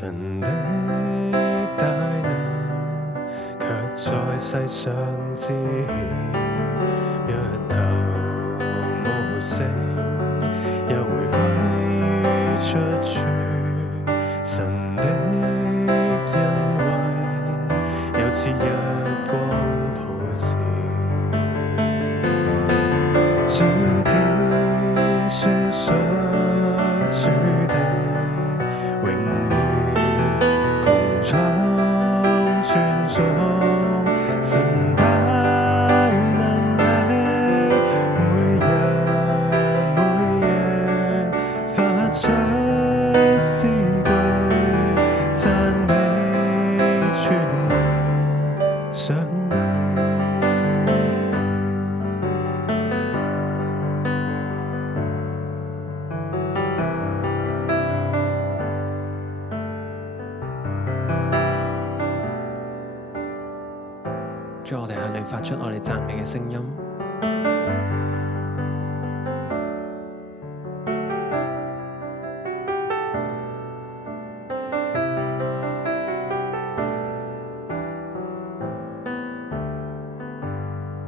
神的大能，卻在世上知一頭無聲，又回歸出處。神的恩惠，又似日光普照。諸天宣述主的榮耀，穹蒼尊重神大能力，每日每夜發出詩句，讚美全能上帝。主，我哋向你發出我哋讚美嘅聲音。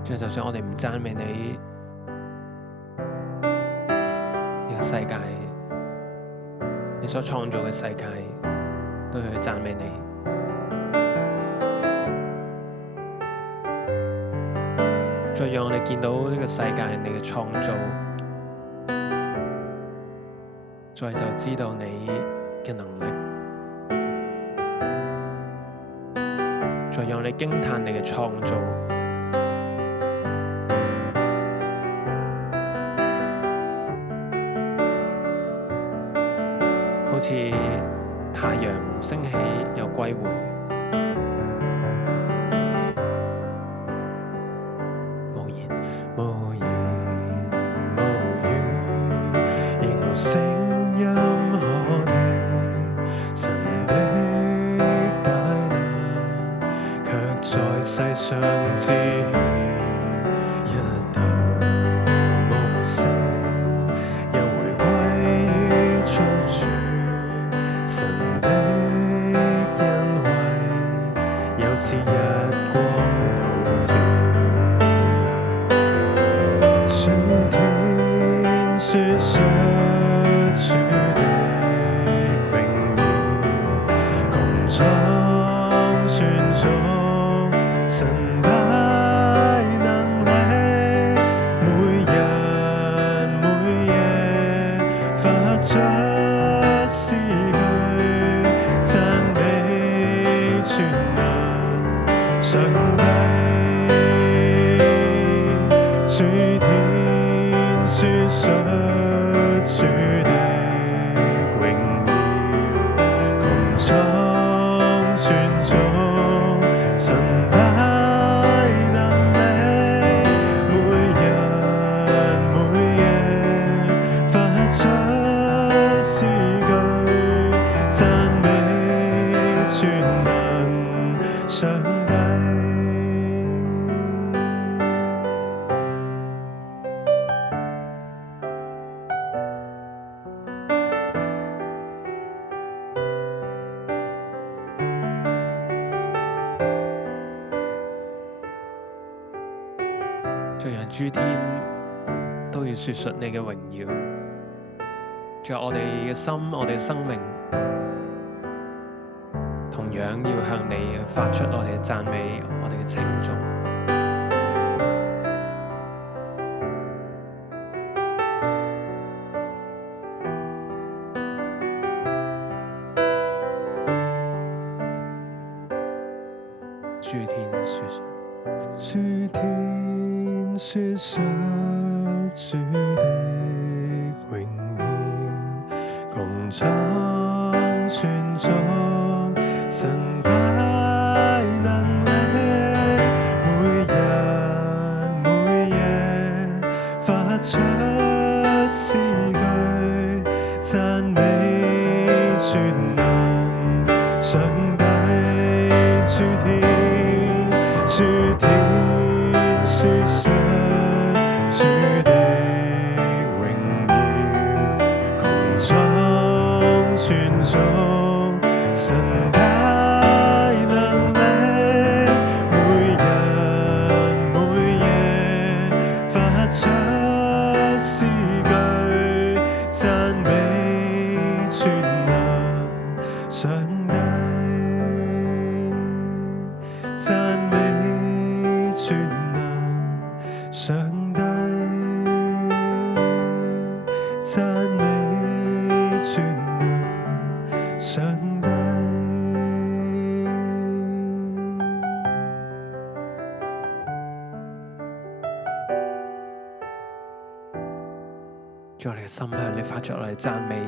主，就算我哋唔讚美你，呢個世界，你所創造嘅世界，都要去讚美你。再讓我哋見到呢個世界你嘅創造，再就知道你嘅能力，再讓你驚嘆你嘅創造，好似太陽升起又歸回。無言無語，亦無聲音可聽。神的大能，卻在世上知一道無聲，又回歸出處。神的恩惠，又似日光普照。諸天説述主的榮耀，穹蒼尊重神大能力，每日每夜發出詩句，讚美全能上帝。諸天説述主的榮耀，穹蒼尊重神大能力，每日每夜發出詩句，讚美全能上帝。再讓諸天都要說述你嘅榮耀，仲有我哋嘅心，我哋嘅生命，同樣要向你發出我哋嘅讚美，我哋嘅稱頌。諸天說述，諸天説述主的榮耀，穹蒼尊重神大能力，每日每夜發出詩句，讚美全能上帝。諸天説述主的榮耀，穹蒼尊重神全能上帝，讚美全能上帝。將我哋嘅心向你發出嚟讚美，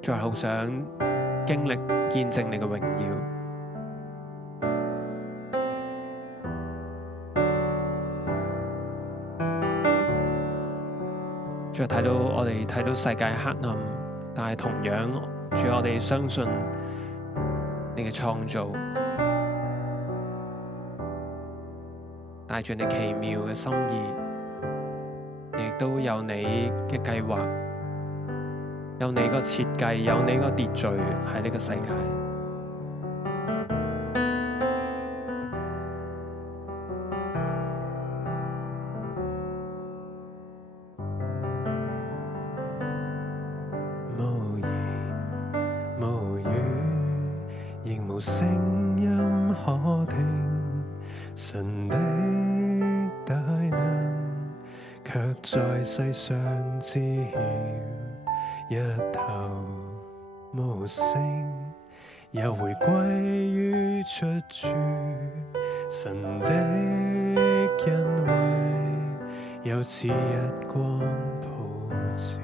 再好想經歷見證你嘅榮耀。再睇到我哋睇到世界黑暗，但係同樣，主我哋相信你嘅創造，帶住你奇妙嘅心意，亦都有你嘅計劃，有你個設計，有你個秩序喺呢個世界。無言無語，亦無聲音可聽，神的大能，卻在世上知曉，一頭無聲，又回歸於出處，神的恩惠，又似日光普照。